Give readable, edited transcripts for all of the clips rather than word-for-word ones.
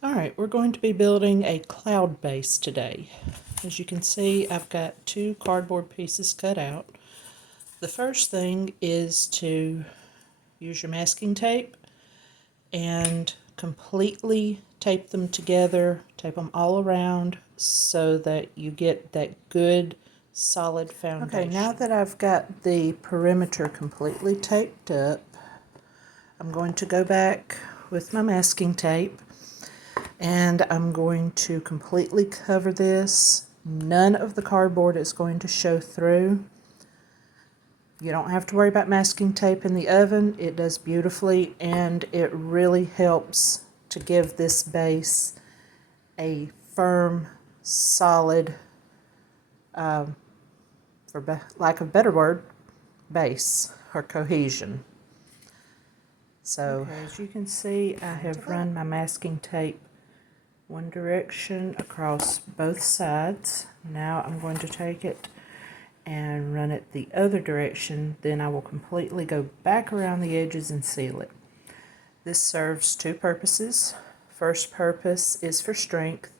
Alright, we're going to be building a cloud base today. As you can see, I've got two cardboard pieces cut out. The first thing is to use your masking tape and completely tape them together, tape them all around so that you get that good solid foundation. Okay, now that I've got the perimeter completely taped up, I'm going to go back with my masking tape and I'm going to completely cover this. None of the cardboard is going to show through. You don't have to worry about masking tape in the oven. It does beautifully, and it really helps to give this base a firm, solid, for lack of a better word, base or cohesion. So okay, as you can see, I have run my masking tape one direction across both sides. Now I'm going to take it and run it the other direction. Then I will completely go back around the edges and seal it. This serves two purposes. First purpose is for strength.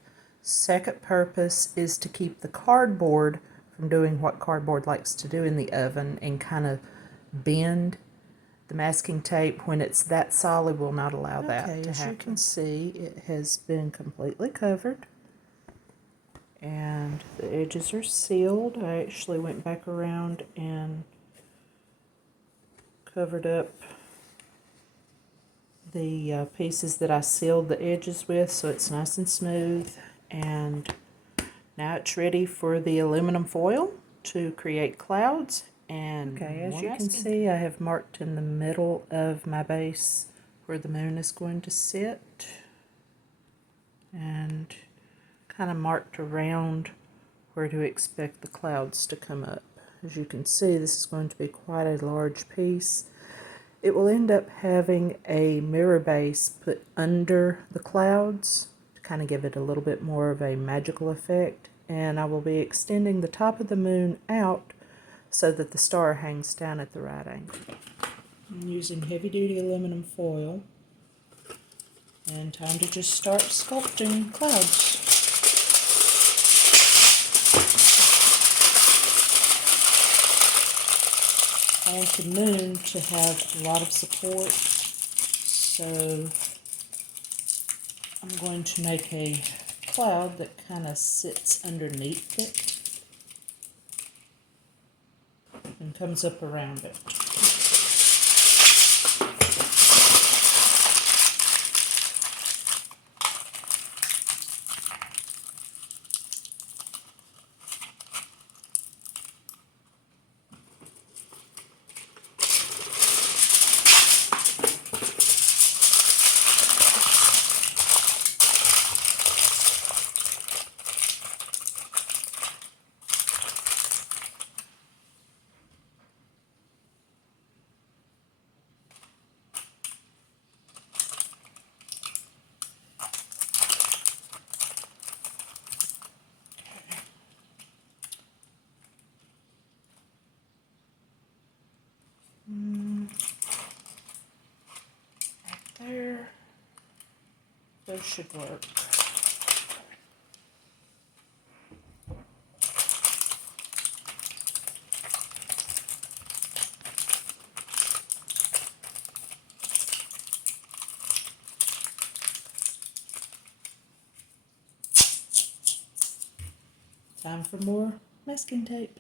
Second purpose is to keep the cardboard from doing what cardboard likes to do in the oven and kind of bend. The masking tape, when it's that solid, will not allow that to happen. As you can see, it has been completely covered and the edges are sealed. I actually went back around and covered up the pieces that I sealed the edges with, so it's nice and smooth. And now it's ready for the aluminum foil to create clouds. And okay, as you can see, I have marked in the middle of my base where the moon is going to sit, and kind of marked around where to expect the clouds to come up. As you can see, this is going to be quite a large piece. It will end up having a mirror base put under the clouds to kind of give it a little bit more of a magical effect, and I will be extending the top of the moon out so that the star hangs down at the right angle. I'm using heavy-duty aluminum foil, and time to just start sculpting clouds. I want the moon to have a lot of support, so I'm going to make a cloud that kind of sits underneath it and comes up around it. There, those should work. Time for more masking tape.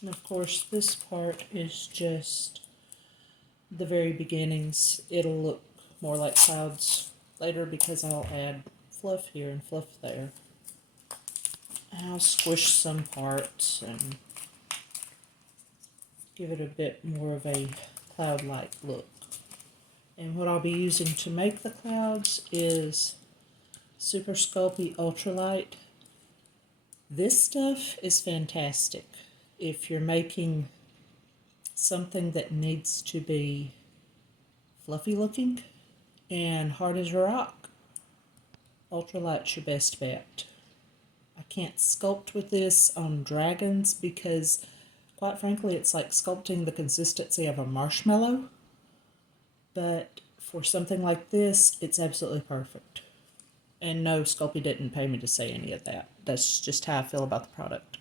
And of course, this part is just the very beginnings. It'll look more like clouds later because I'll add fluff here and fluff there. And I'll squish some parts and give it a bit more of a cloud-like look. And what I'll be using to make the clouds is Super Sculpey Ultralight. This stuff is fantastic if you're making something that needs to be fluffy looking and hard as a rock, Ultralight's your best bet. I can't sculpt with this on dragons because, quite frankly, it's like sculpting the consistency of a marshmallow. But for something like this, it's absolutely perfect. And no, Sculpey didn't pay me to say any of that. That's just how I feel about the product.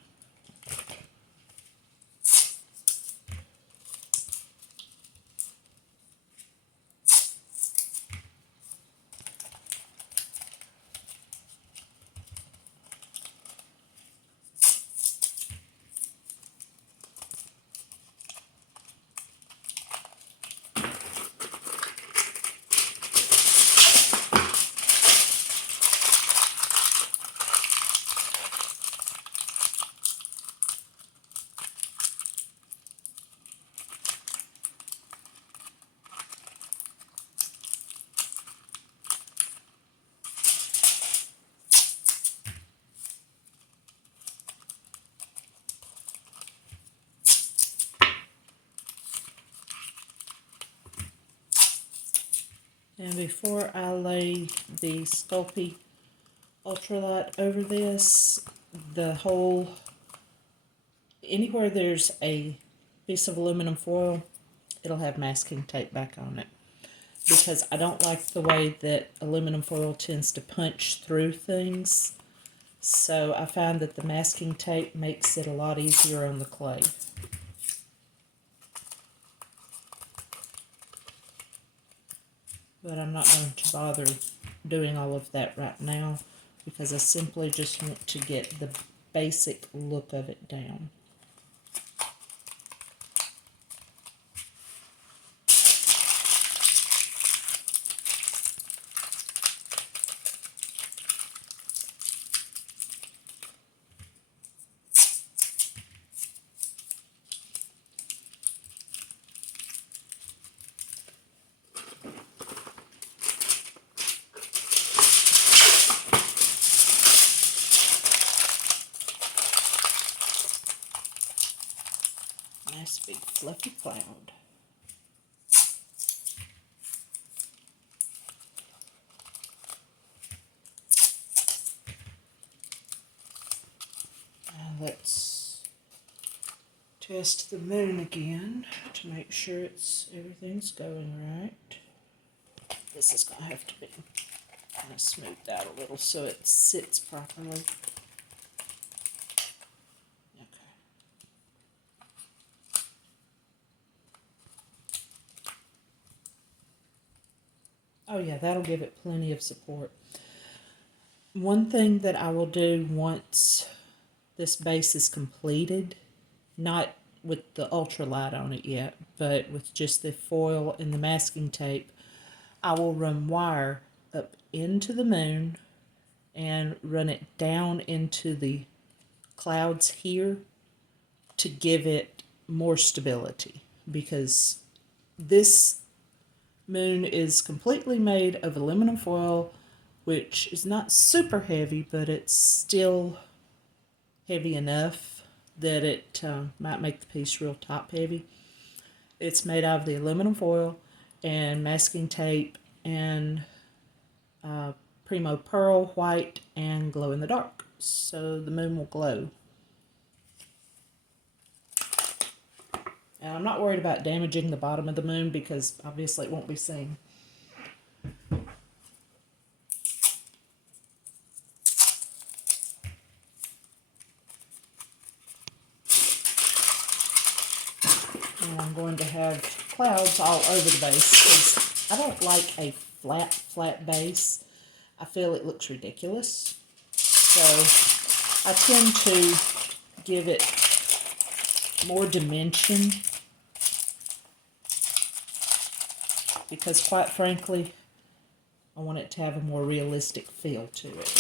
And before I lay the Sculpey Ultralight over this, anywhere there's a piece of aluminum foil, it'll have masking tape back on it. Because I don't like the way that aluminum foil tends to punch through things. So I find that the masking tape makes it a lot easier on the clay. But I'm not going to bother doing all of that right now because I simply just want to get the basic look of it down. Nice big fluffy cloud. Now let's test the moon again to make sure everything's going right. This is going to have to be kind of smoothed out a little so it sits properly. Oh yeah, that'll give it plenty of support. One thing that I will do once this base is completed, not with the ultralight on it yet, but with just the foil and the masking tape, I will run wire up into the moon and run it down into the clouds here to give it more stability, because this moon is completely made of aluminum foil, which is not super heavy, but it's still heavy enough that it might make the piece real top heavy. It's made out of the aluminum foil and masking tape and Primo Pearl, white, and glow in the dark, so the moon will glow. And I'm not worried about damaging the bottom of the moon because obviously it won't be seen. And I'm going to have clouds all over the base because I don't like a flat base. I feel it looks ridiculous. So I tend to give it more dimension because, quite frankly, I want it to have a more realistic feel to it.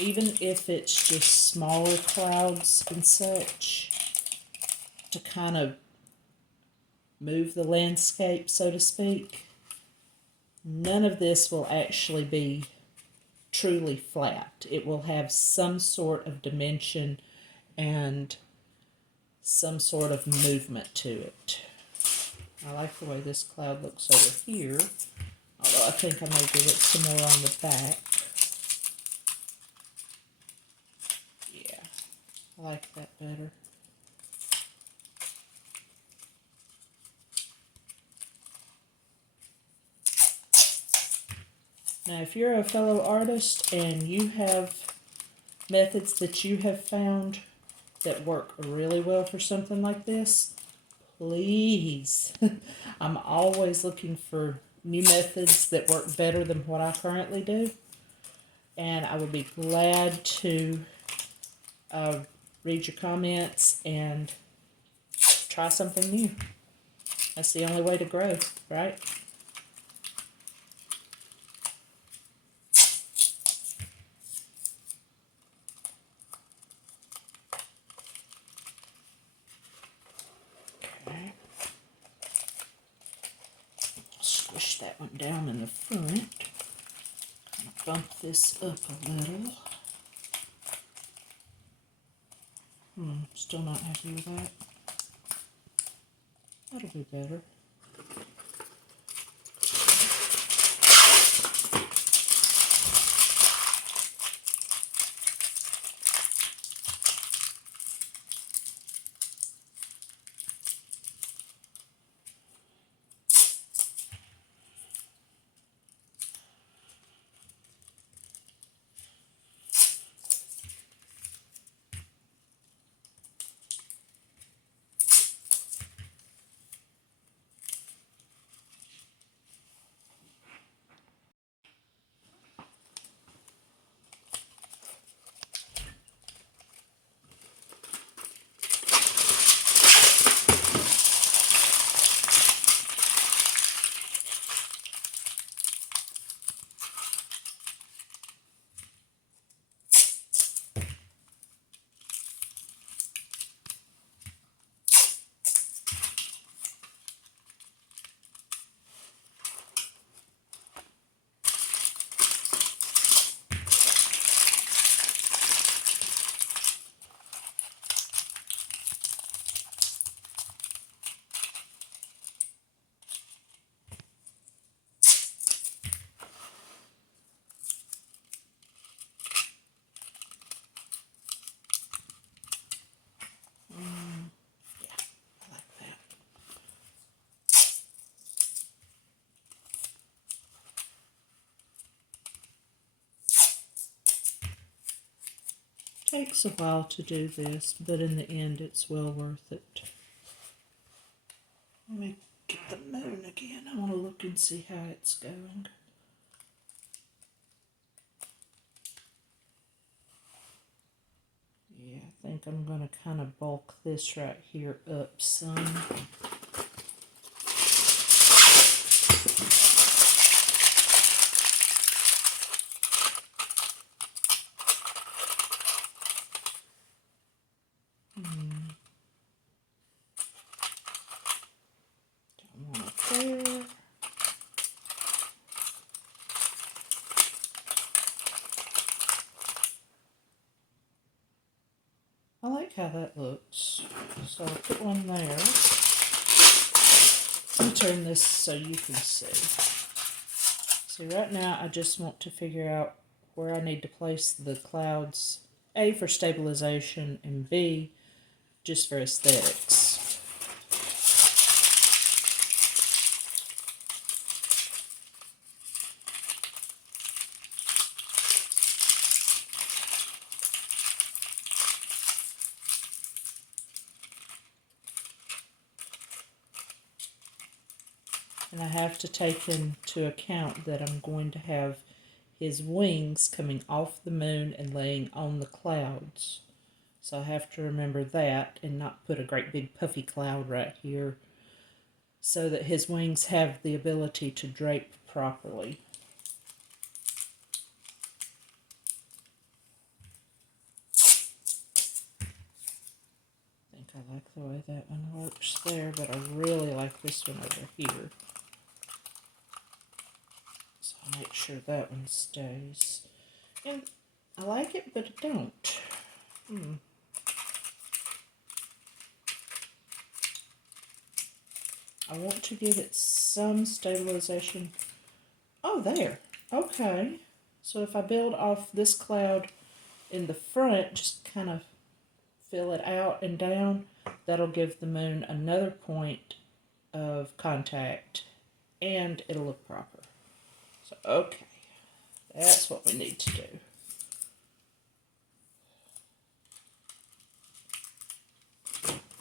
Even if it's just smaller clouds and such, to kind of move the landscape, so to speak, none of this will actually be truly flat. It will have some sort of dimension and some sort of movement to it. I like the way this cloud looks over here, although I think I may give it some more on the back. Yeah, I like that better. Now, if you're a fellow artist and you have methods that you have found that work really well for something like this, please. I'm always looking for new methods that work better than what I currently do. And I would be glad to read your comments and try something new. That's the only way to grow, right? Okay. Squish that one down in the front. Kind of bump this up a little. Still not happy with that. That'll be better. Takes a while to do this, but in the end it's well worth it. Let me get the moon again. I want to look and see how it's going. Yeah, I think I'm going to kind of bulk this right here up some. I like how that looks. So I'll put one there. Let me turn this so you can see. See, right now I just want to figure out where I need to place the clouds. A, for stabilization, and B, just for aesthetics. And I have to take into account that I'm going to have his wings coming off the moon and laying on the clouds. So I have to remember that and not put a great big puffy cloud right here so that his wings have the ability to drape properly. I think I like the way that one works there, but I really like this one over here. So I'll make sure that one stays. And I like it, but I don't. I want to give it some stabilization. Oh, there. Okay. So if I build off this cloud in the front, just kind of fill it out and down, that'll give the moon another point of contact and it'll look proper. So, okay. That's what we need to do.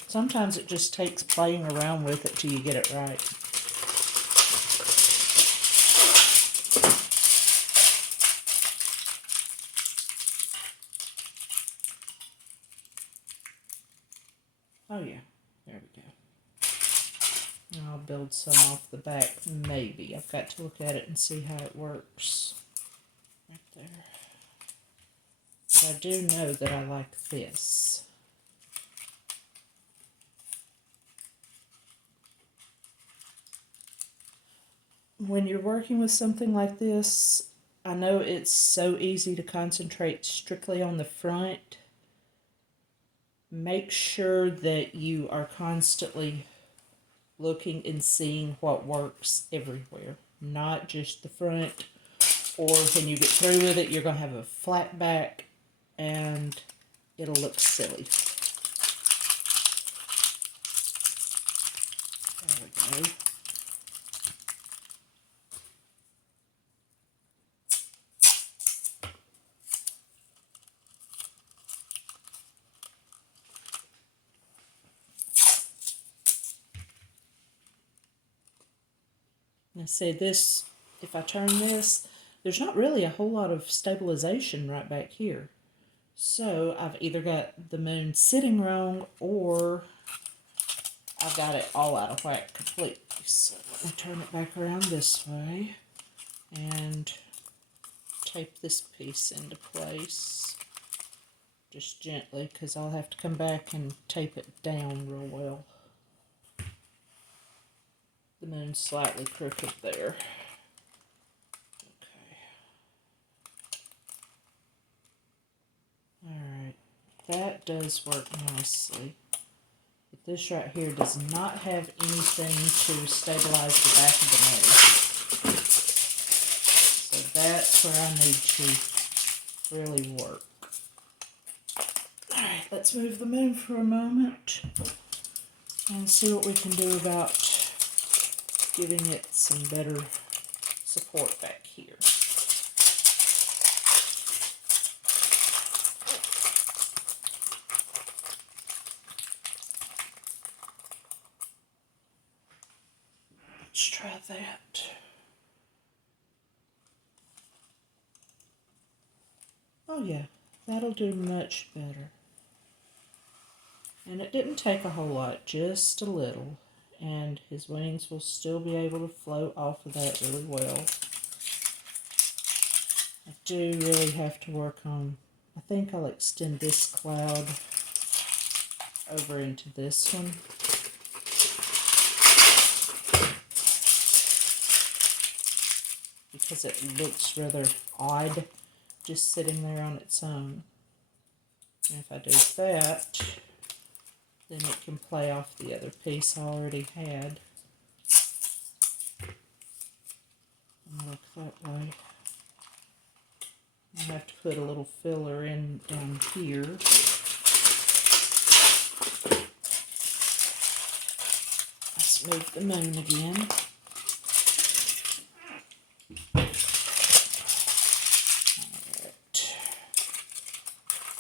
Sometimes it just takes playing around with it till you get it right. Oh yeah, there we go. And I'll build some off the back, maybe. I've got to look at it and see how it works. Right there. But I do know that I like this. When you're working with something like this, I know it's so easy to concentrate strictly on the front. Make sure that you are constantly looking and seeing what works everywhere, not just the front, or when you get through with it, you're going to have a flat back and it'll look silly. There we go. Now see this, if I turn this, there's not really a whole lot of stabilization right back here. So I've either got the moon sitting wrong or I've got it all out of whack completely. So let me turn it back around this way and tape this piece into place just gently, because I'll have to come back and tape it down real well. The moon's slightly crooked there. Okay. Alright, that does work nicely. But this right here does not have anything to stabilize the back of the moon. So that's where I need to really work. Alright, let's move the moon for a moment and see what we can do about giving it some better support back here. Let's try that. Oh yeah, that'll do much better. And it didn't take a whole lot, just a little. And his wings will still be able to float off of that really well. I do really have to work on, I think I'll extend this cloud over into this one. Because it looks rather odd just sitting there on its own. And if I do that, then it can play off the other piece I already had. And look that way. I have to put a little filler in down here. Let's move the moon again.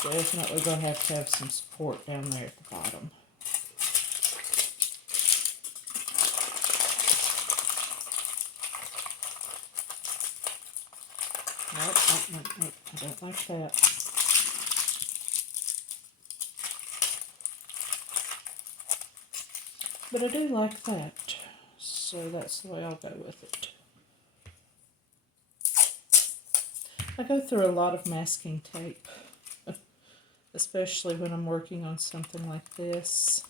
Definitely going to have some support down there at the bottom. Nope, I don't like that. But I do like that, so that's the way I'll go with it. I go through a lot of masking tape, especially when I'm working on something like this.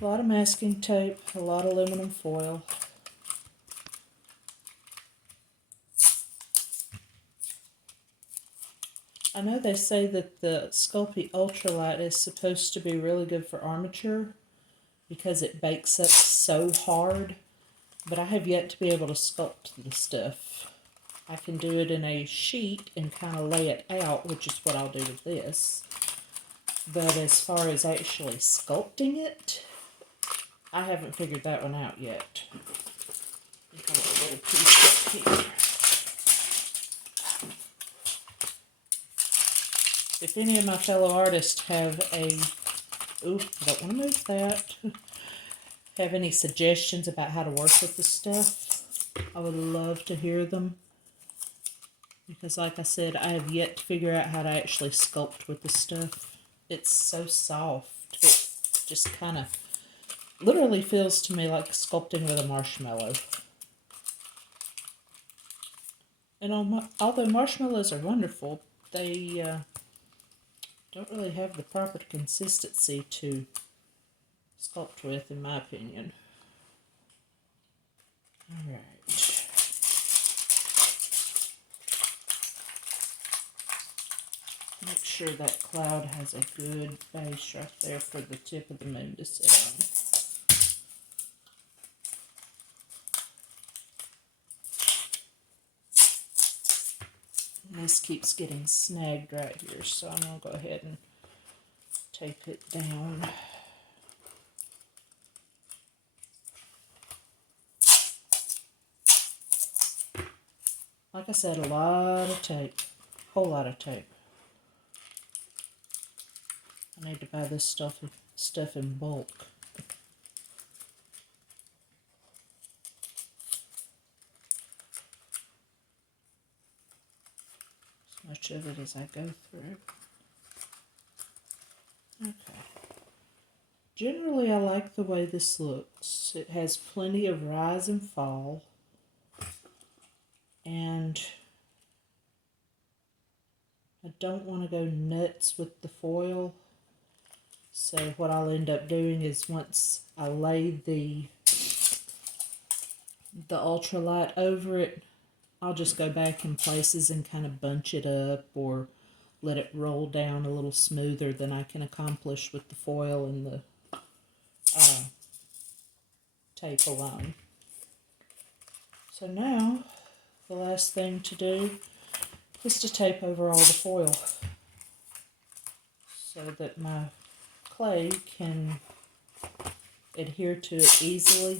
A lot of masking tape, a lot of aluminum foil. I know they say that the Sculpey Ultralight is supposed to be really good for armature because it bakes up so hard, but I have yet to be able to sculpt the stuff. I can do it in a sheet and kind of lay it out, which is what I'll do with this. But as far as actually sculpting it, I haven't figured that one out yet. I have a little piece here. If any of my fellow artists have I don't want to move that. Have any suggestions about how to work with this stuff, I would love to hear them. Because like I said, I have yet to figure out how to actually sculpt with this stuff. It's so soft. It just kind of literally feels to me like sculpting with a marshmallow. And although marshmallows are wonderful, they don't really have the proper consistency to sculpt with, in my opinion. Alright. Make sure that cloud has a good base right there for the tip of the moon to sit on. This keeps getting snagged right here, so I'm going to go ahead and tape it down. Like I said, a lot of tape. Whole lot of tape. I need to buy this stuff in bulk. As much of it as I go through. Okay. Generally, I like the way this looks. It has plenty of rise and fall. And I don't want to go nuts with the foil. So what I'll end up doing is once I lay the ultralight over it, I'll just go back in places and kind of bunch it up or let it roll down a little smoother than I can accomplish with the foil and the tape alone. So now the last thing to do is to tape over all the foil so that my clay can adhere to it easily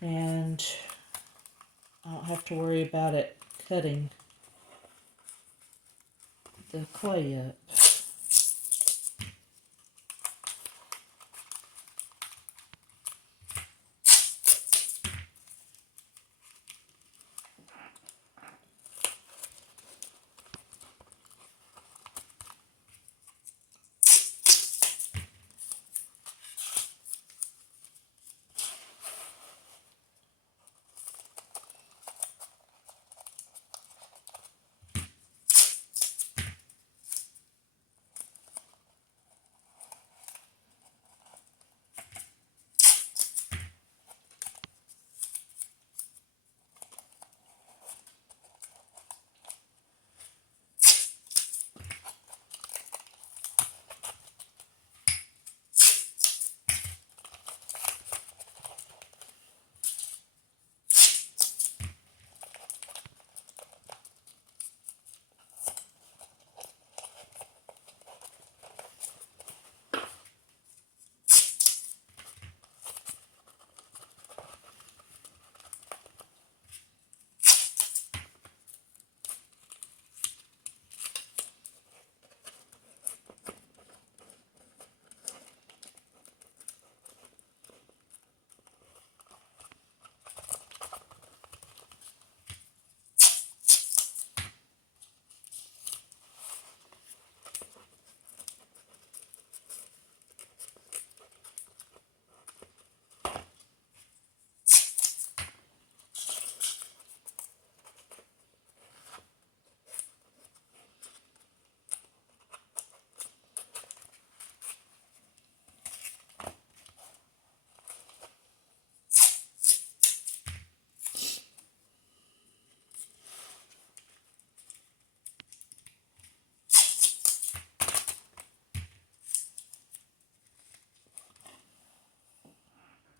and I don't have to worry about it cutting the clay up.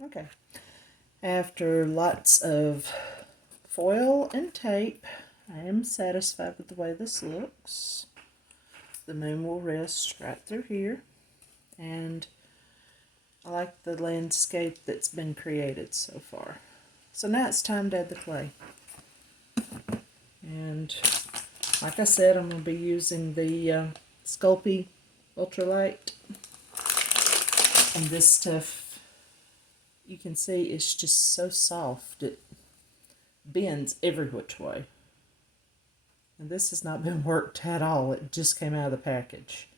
Okay. After lots of foil and tape, I am satisfied with the way this looks. The moon will rest right through here, and I like the landscape that's been created so far. So now it's time to add the clay. And like I said, I'm going to be using the Sculpey Ultralight. And this stuff, you can see it's just so soft. It bends every which way. And this has not been worked at all. It just came out of the package.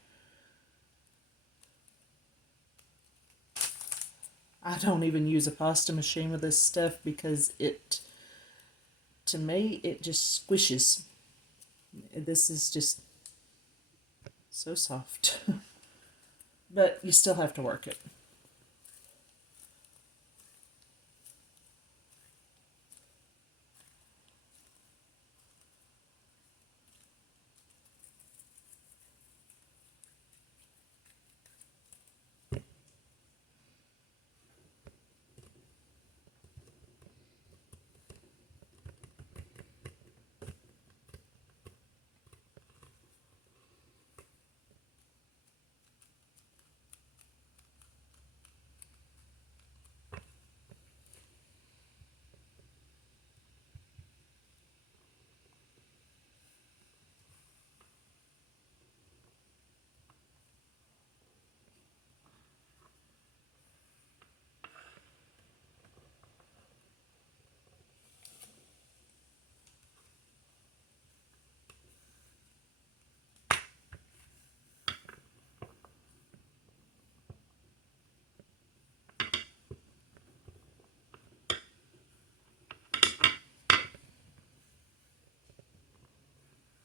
I don't even use a pasta machine with this stuff because to me, it just squishes. This is just so soft. But you still have to work it.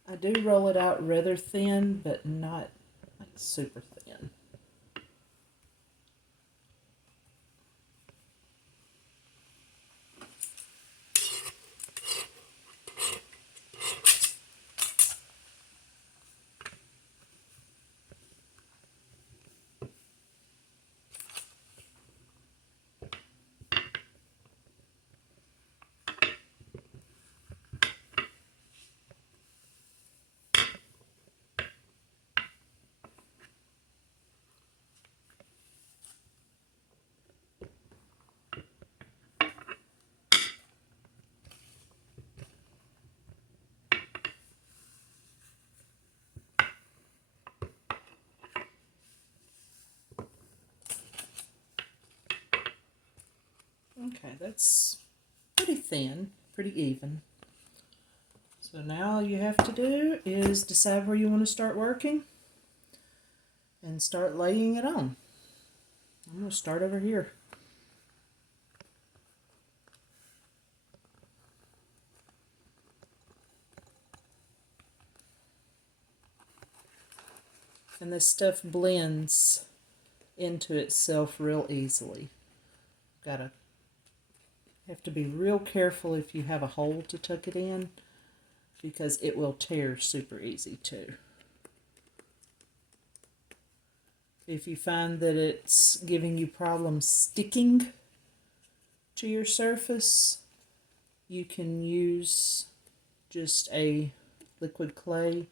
I do roll it out rather thin, but not like super thin. Okay, that's pretty thin, pretty even. So now all you have to do is decide where you want to start working and start laying it on. I'm going to start over here. And this stuff blends into itself real easily. Have to be real careful if you have a hole to tuck it in, because it will tear super easy too. If you find that it's giving you problems sticking to your surface, you can use just a liquid clay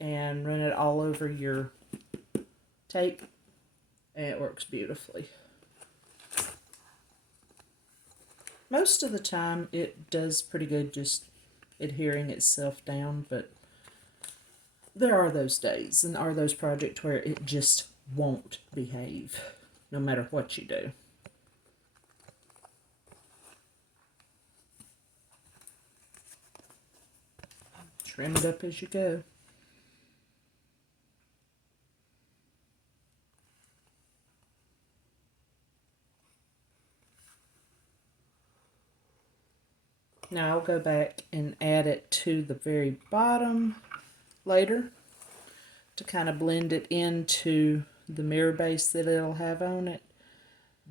and run it all over your tape, and it works beautifully. Most of the time it does pretty good just adhering itself down, but there are those days and are those projects where it just won't behave no matter what you do. Trim it up as you go. Now I'll go back and add it to the very bottom later to kind of blend it into the mirror base that it'll have on it,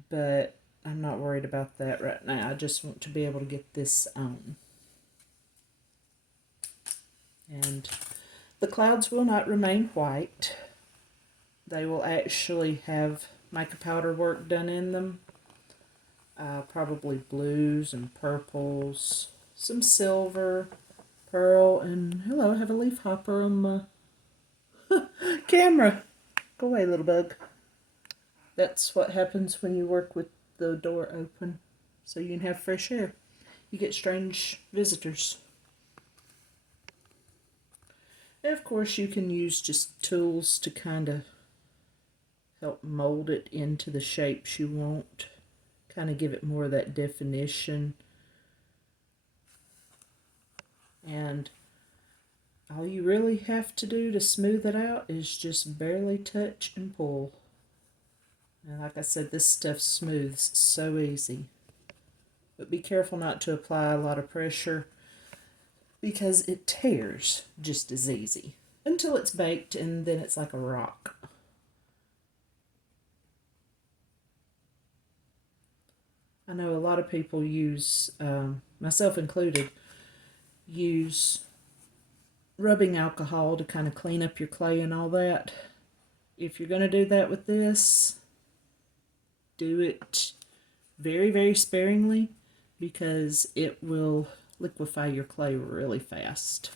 but I'm not worried about that right now. I just want to be able to get this on. And the clouds will not remain white. They will actually have mica powder work done in them. probably blues and purples, some silver, pearl, and hello, I have a leaf hopper on my camera. Go away, little bug. That's what happens when you work with the door open, so you can have fresh air. You get strange visitors. And of course, you can use just tools to kind of help mold it into the shapes you want. Kind of give it more of that definition. And all you really have to do to smooth it out is just barely touch and pull. And like I said, this stuff smooths so easy. But be careful not to apply a lot of pressure because it tears just as easy until it's baked, and then it's like a rock. I know a lot of people use, myself included, use rubbing alcohol to kind of clean up your clay and all that. If you're going to do that with this, do it very, very sparingly because it will liquefy your clay really fast.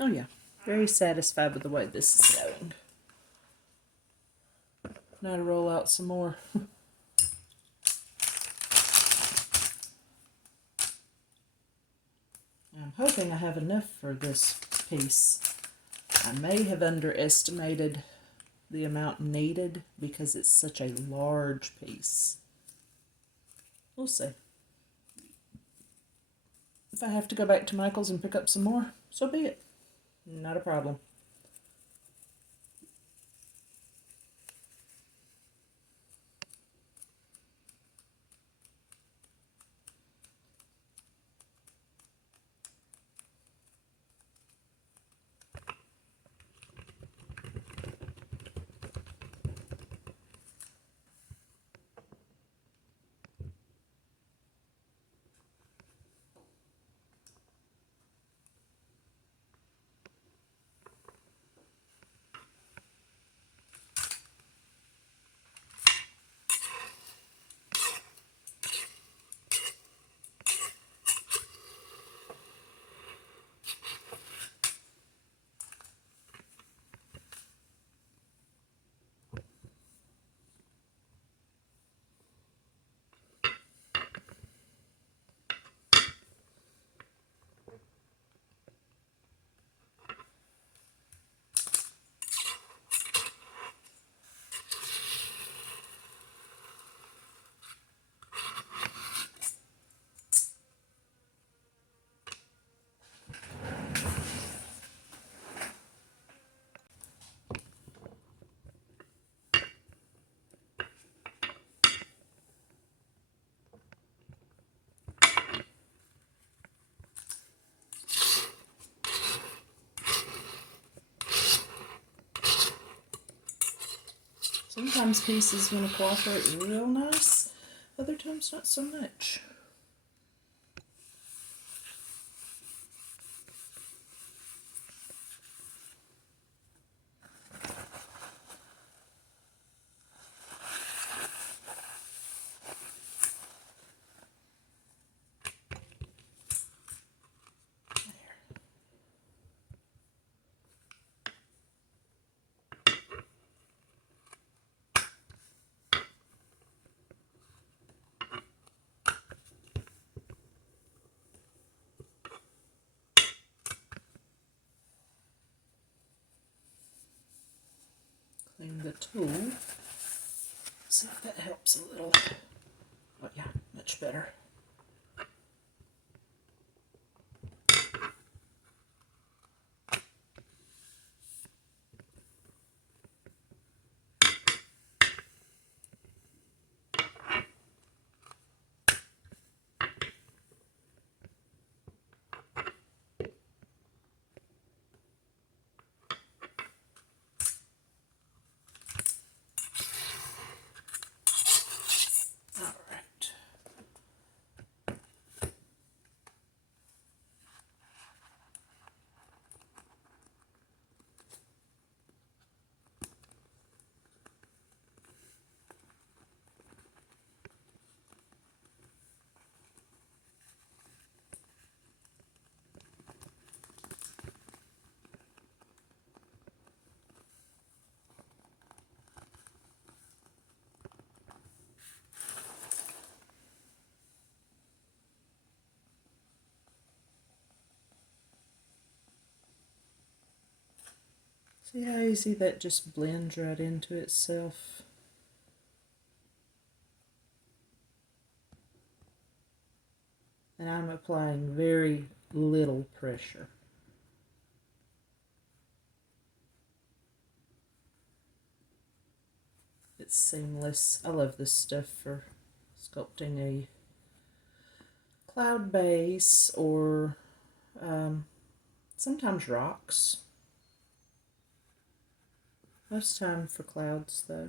Oh yeah, very satisfied with the way this is going. Now to roll out some more. I'm hoping I have enough for this piece. I may have underestimated the amount needed because it's such a large piece. We'll see. If I have to go back to Michael's and pick up some more, so be it. Not a problem. Sometimes pieces want to cooperate real nice, other times not so much. Clean the tool. See if that helps a little. Oh yeah, much better. See how easy that just blends right into itself? And I'm applying very little pressure. It's seamless. I love this stuff for sculpting a cloud base or sometimes rocks. Most time for clouds though.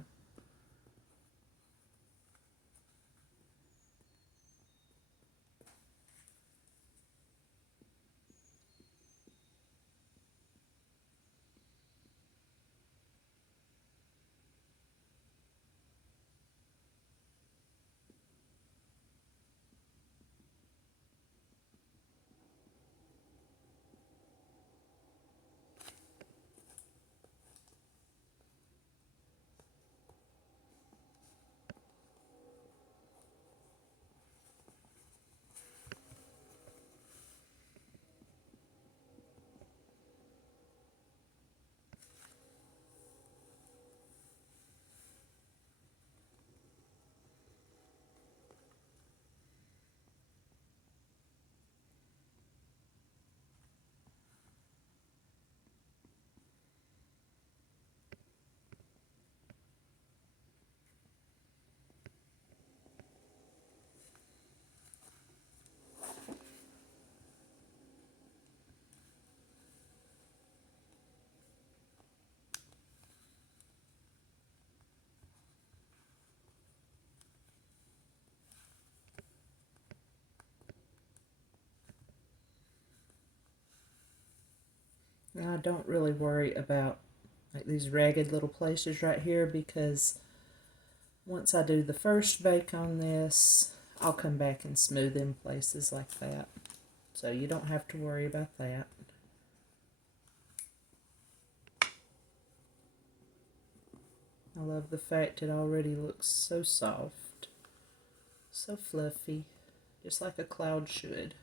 Now I don't really worry about like these ragged little places right here, because once I do the first bake on this, I'll come back and smooth in places like that. So you don't have to worry about that. I love the fact it already looks so soft, so fluffy, just like a cloud should.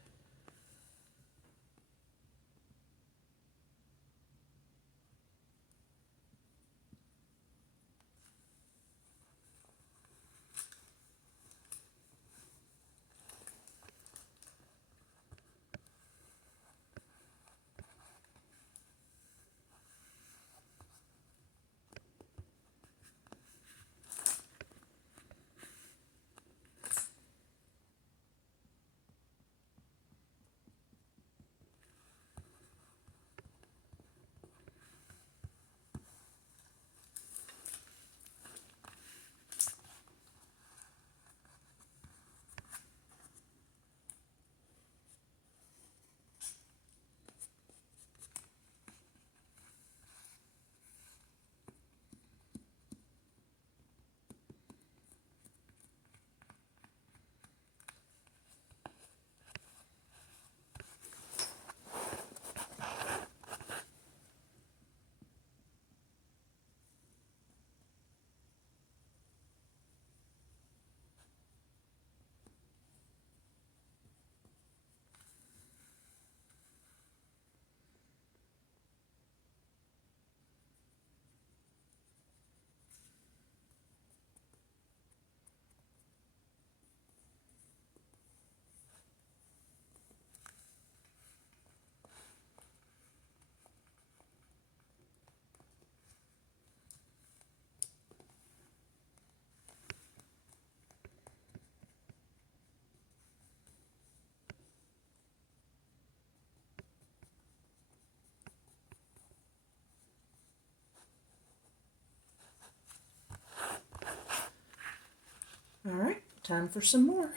All right, time for some more.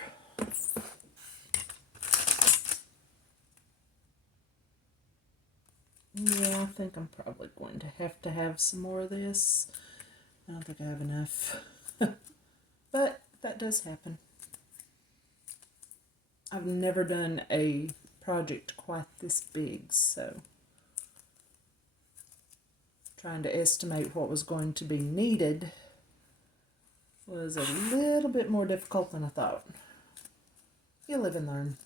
Yeah, I think I'm probably going to have some more of this. I don't think I have enough. But that does happen. I've never done a project quite this big, so trying to estimate what was going to be needed was a little bit more difficult than I thought. You live and learn.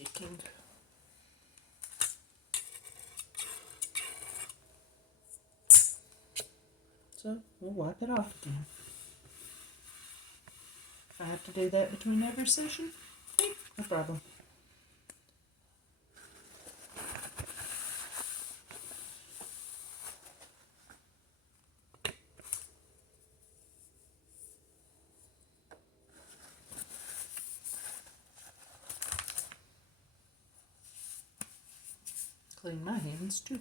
sticking. So we'll wipe it off again. If I have to do that between every session, no problem. Clean my hands too.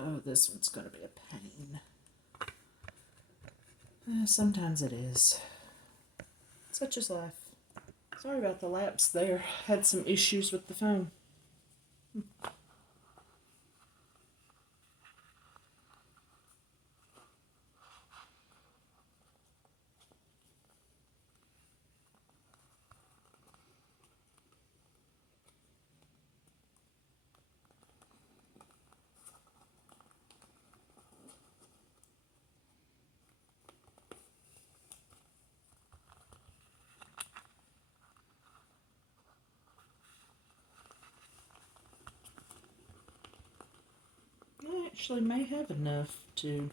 Oh, this one's going to be a pain. Sometimes it is. Such is life. Sorry about the lapse there. Had some issues with the phone. I actually may have enough to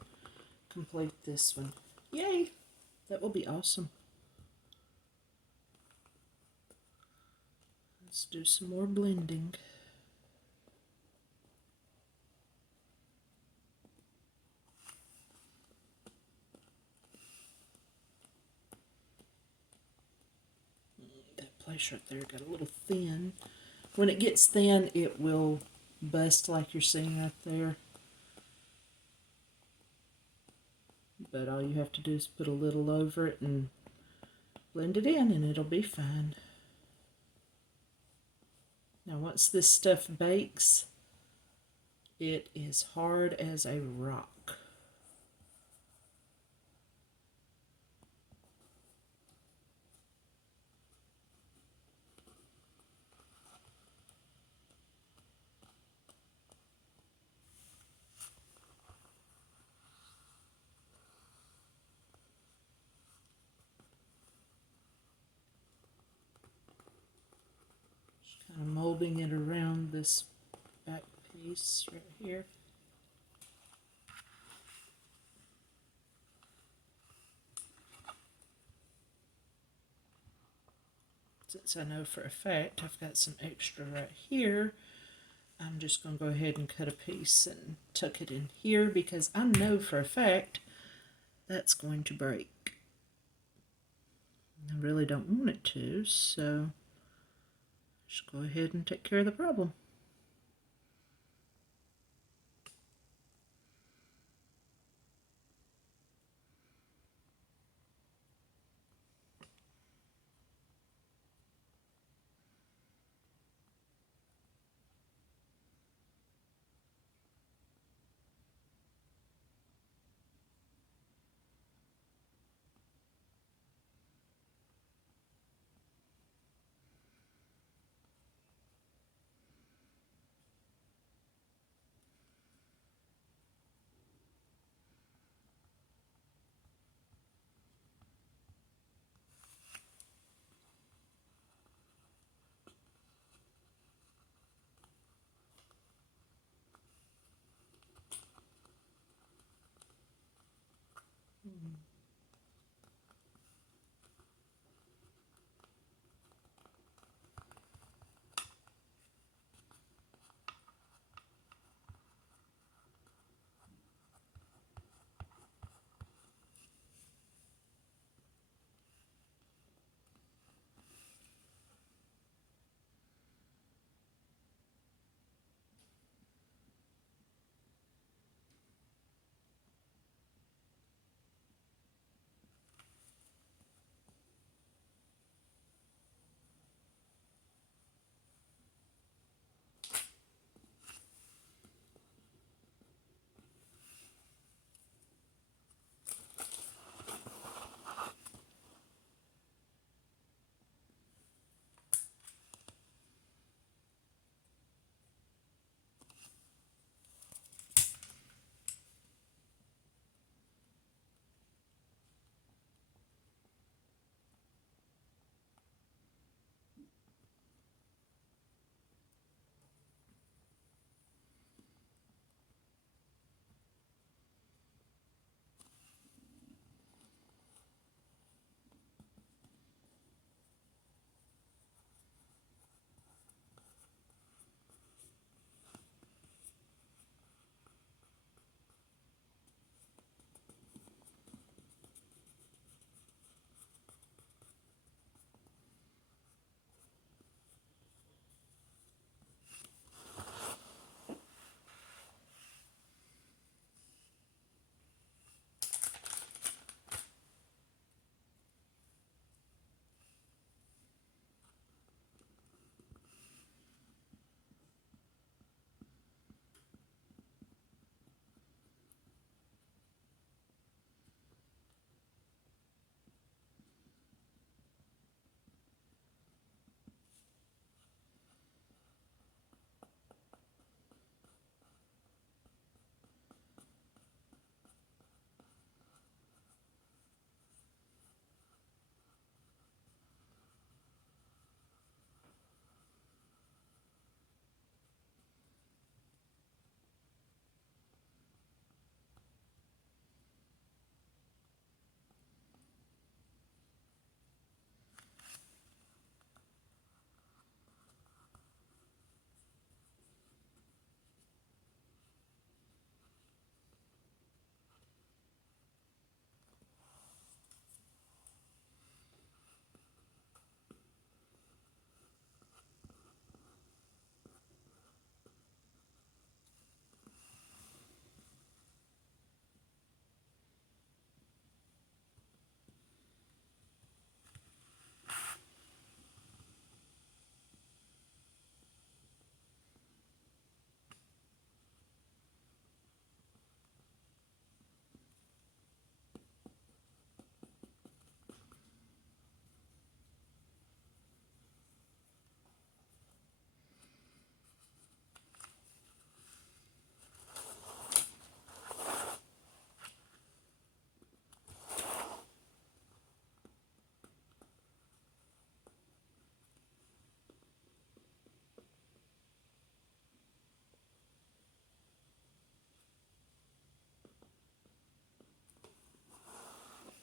complete this one. Yay! That will be awesome. Let's do some more blending. That place right there got a little thin. When it gets thin, it will bust like you're seeing right there. But all you have to do is put a little over it and blend it in, and it'll be fine. Now once this stuff bakes, it is hard as a rock. Just kind of molding it around this back piece right here. Since I know for a fact I've got some extra right here, I'm just going to go ahead and cut a piece and tuck it in here because I know for a fact that's going to break. I really don't want it to, so just go ahead and take care of the problem.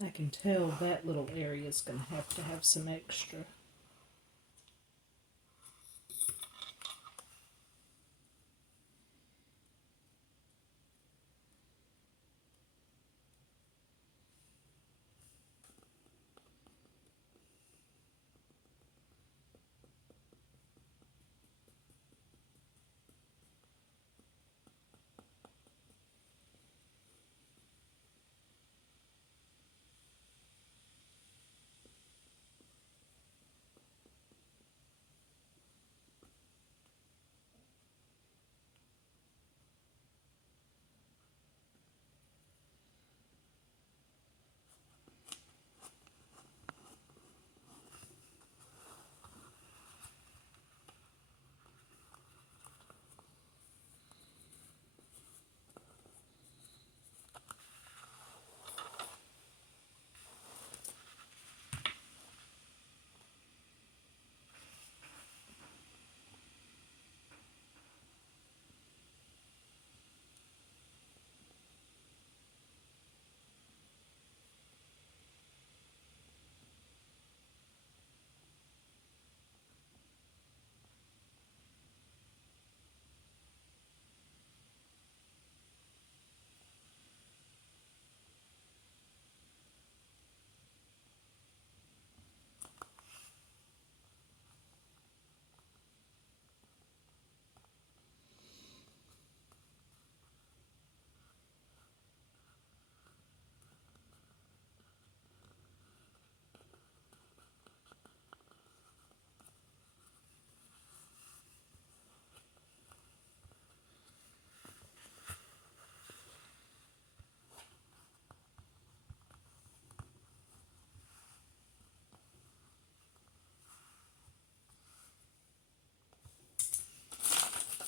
I can tell that little area is going to have some extra.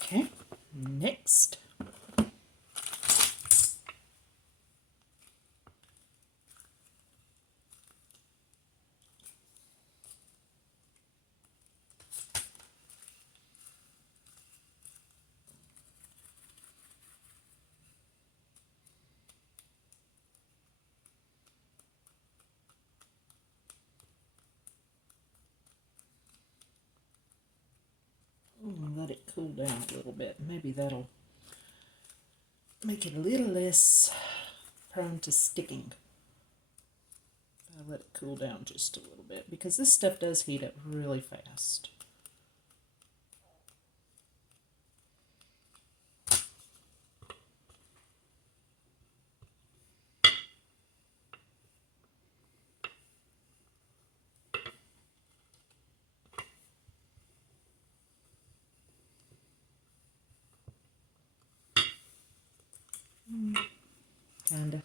Okay, next. Let it cool down a little bit. Maybe that'll make it a little less prone to sticking. I'll let it cool down just a little bit because this stuff does heat up really fast. Kinda.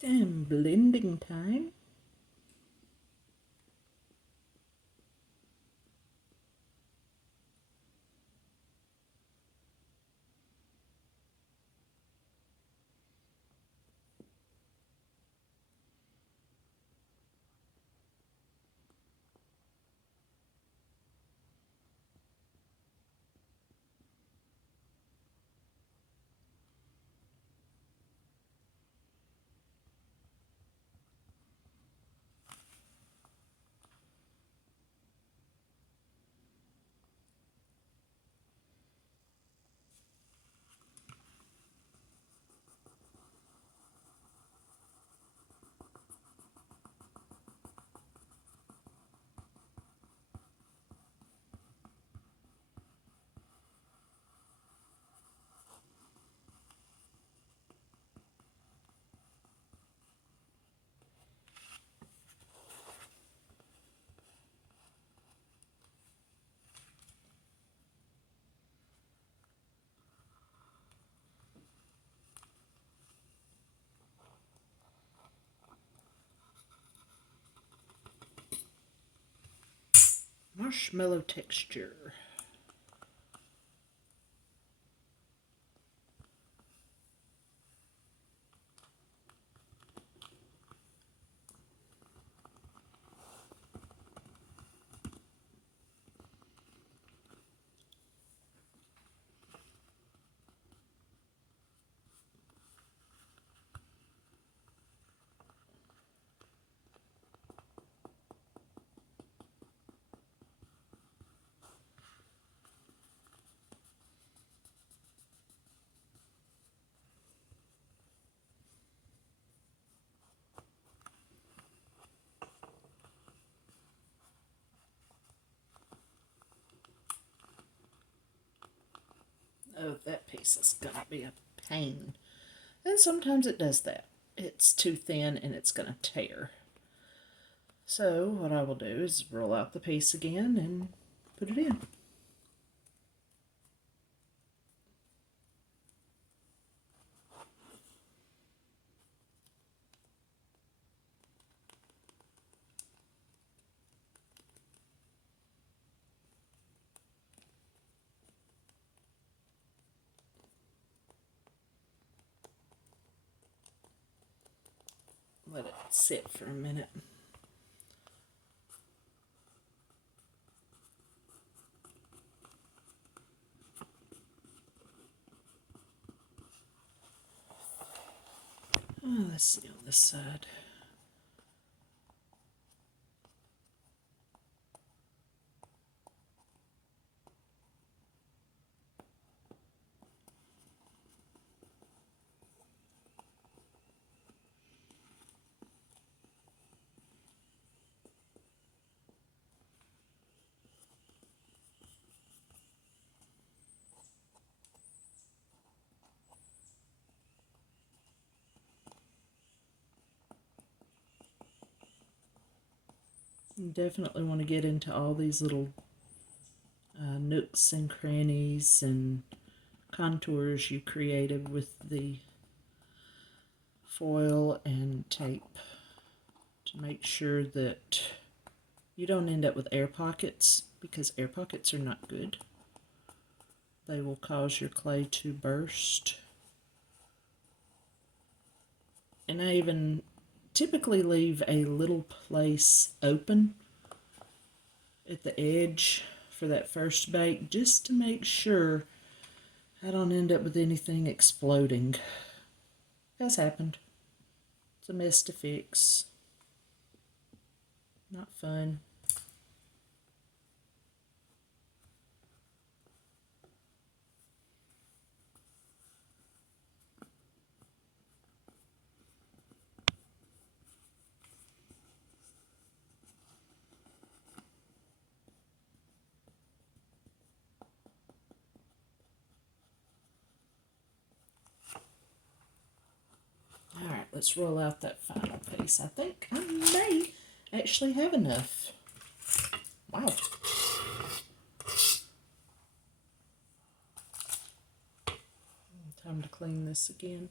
Damn blending time. marshmallow texture. Oh, that piece is gonna be a pain. And sometimes it does that. It's too thin and it's gonna tear. So what I will do is roll out the piece again and put it in. Let it sit for a minute. Oh, let's see on this side. You definitely want to get into all these little nooks and crannies and contours you created with the foil and tape to make sure that you don't end up with air pockets, because air pockets are not good. They will cause your clay to burst. And I even typically leave a little place open at the edge for that first bake, just to make sure I don't end up with anything exploding. Has happened. It's a mess to fix. Not fun. Alright, let's roll out that final piece. I think I may actually have enough. Wow. Time to clean this again.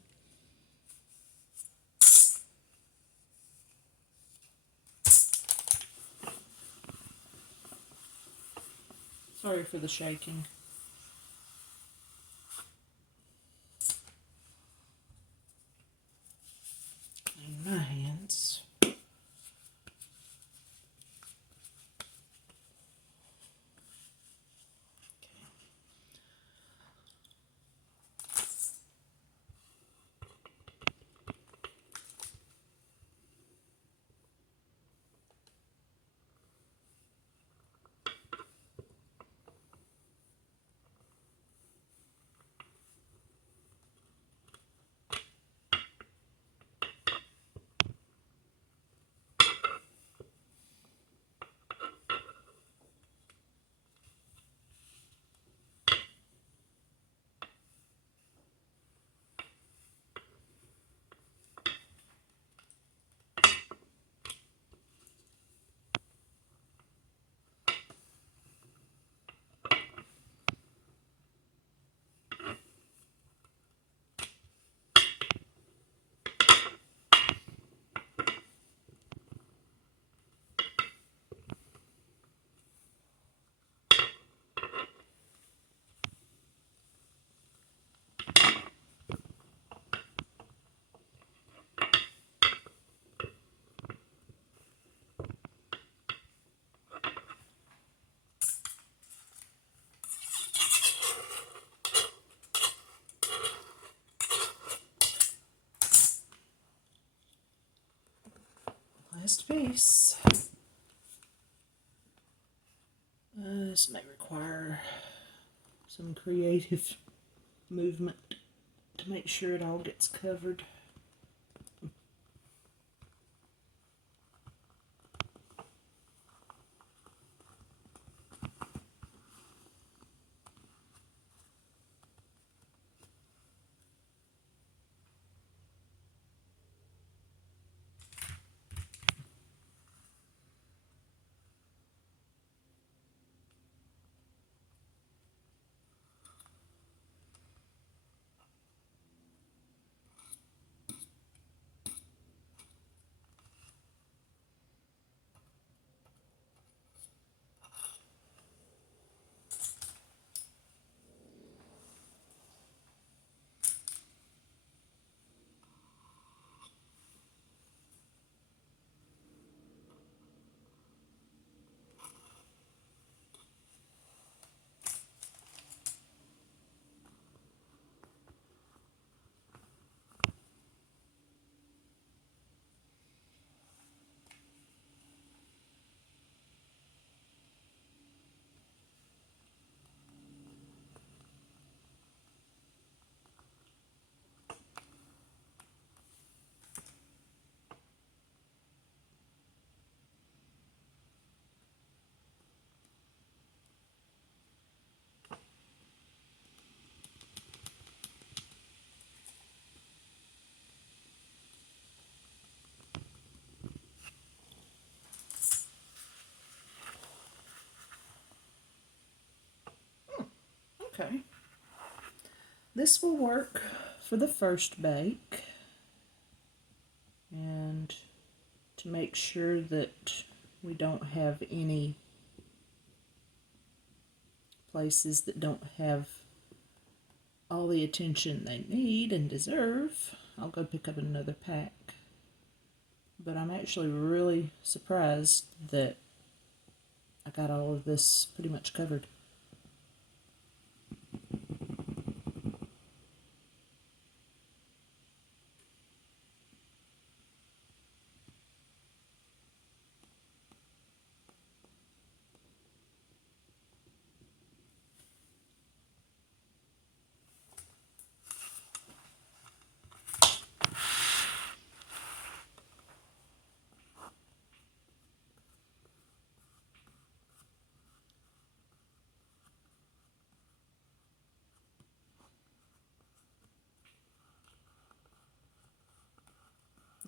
Sorry for the shaking. Clean my hands. last piece. This may require some creative movement to make sure it all gets covered. Okay. This will work for the first bake. And to make sure that we don't have any places that don't have all the attention they need and deserve, I'll go pick up another pack. But I'm actually really surprised that I got all of this pretty much covered.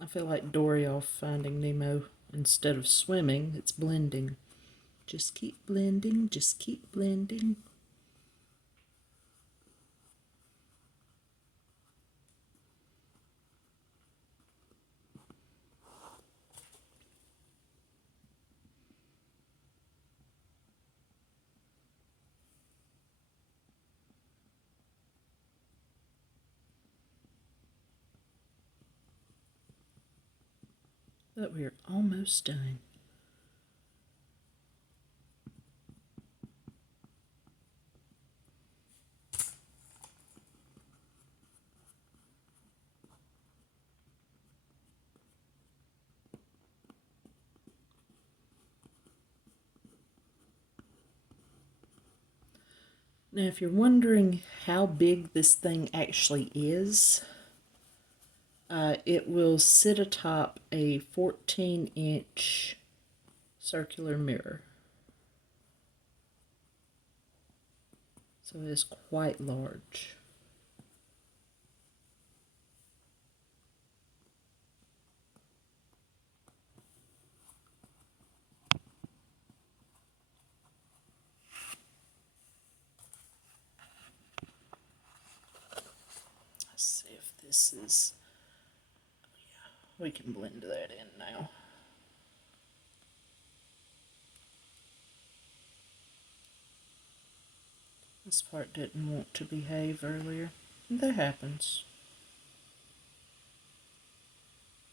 I feel like Dory off Finding Nemo. Instead of swimming, it's blending. Just keep blending, just keep blending. But we're almost done. Now, if you're wondering how big this thing actually is, it will sit atop a 14-inch circular mirror. So it is quite large. Let's see if this is... Yeah, we can blend that in now. This part didn't want to behave earlier. That happens.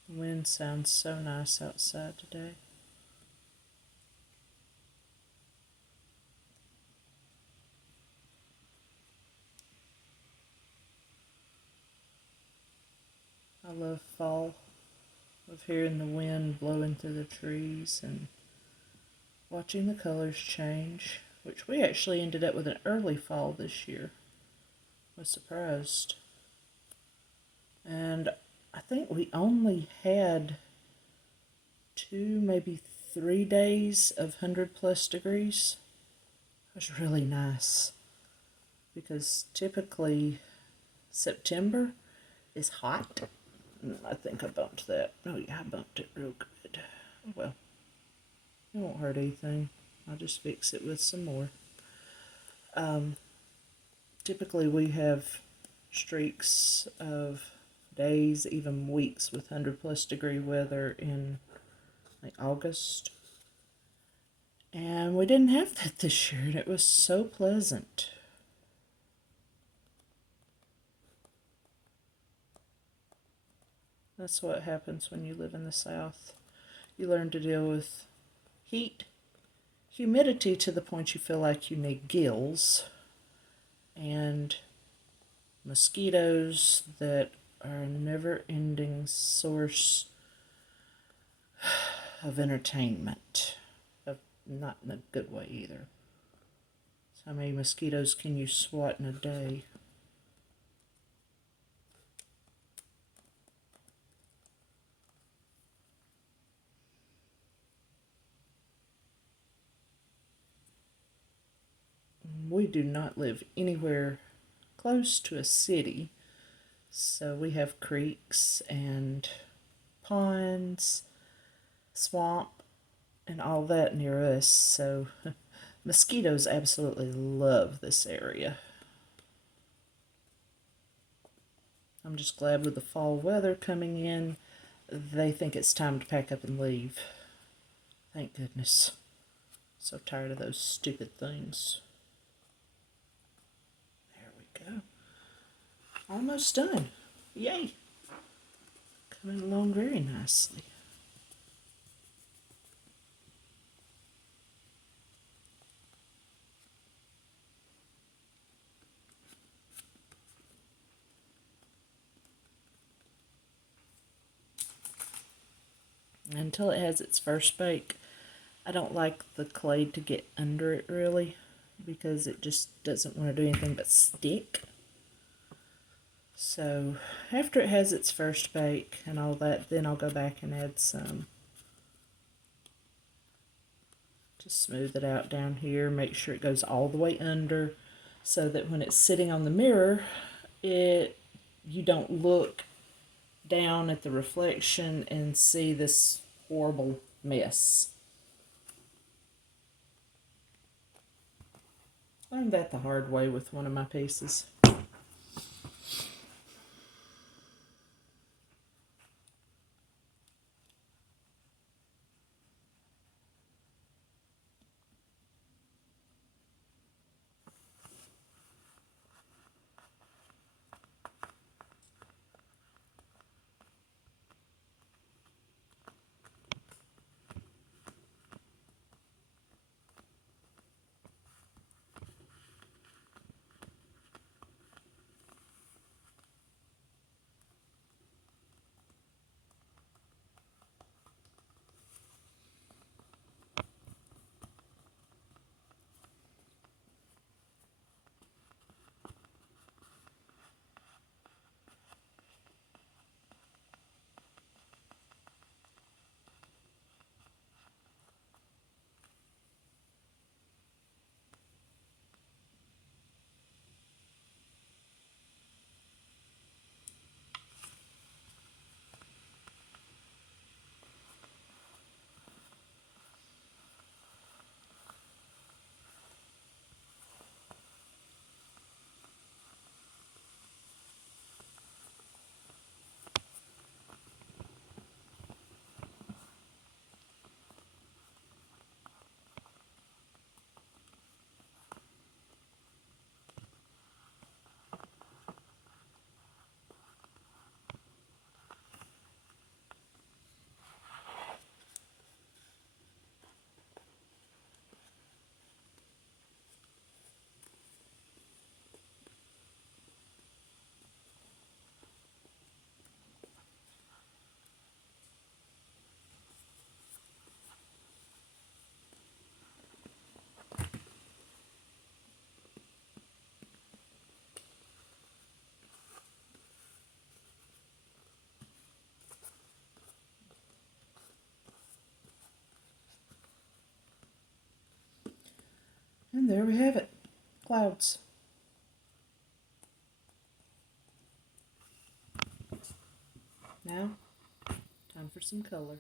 The wind sounds so nice outside today. I love fall. of hearing the wind blowing through the trees and watching the colors change, which we actually ended up with an early fall this year. I was surprised. And I think we only had 2, maybe 3 days of 100+ degrees. It was really nice because typically September is hot. I think I bumped that. Oh yeah, I bumped it real good. Well, it won't hurt anything. I'll just fix it with some more. Typically we have streaks of days, even weeks with 100+ degree weather in like August. And we didn't have that this year, and it was so pleasant. That's what happens when you live in the South. You learn to deal with heat, humidity to the point you feel like you need gills, and mosquitoes that are a never-ending source of entertainment. Not in a good way either. So how many mosquitoes can you swat in a day? We do not live anywhere close to a city, so we have creeks and ponds, swamp, and all that near us, so mosquitoes absolutely love this area. I'm just glad with the fall weather coming in, they think it's time to pack up and leave. Thank goodness. So tired of those stupid things. There we go. Almost done. Yay! Coming along very nicely. Until it has its first bake, I don't like the clay to get under it really, because it just doesn't want to do anything but stick. So after it has its first bake and all that, then I'll go back and add some to smooth it out down here. Make sure it goes all the way under, so that when it's sitting on the mirror, you don't look down at the reflection and see this horrible mess. Learned that the hard way with one of my pieces. And there we have it. Clouds. Now, time for some color.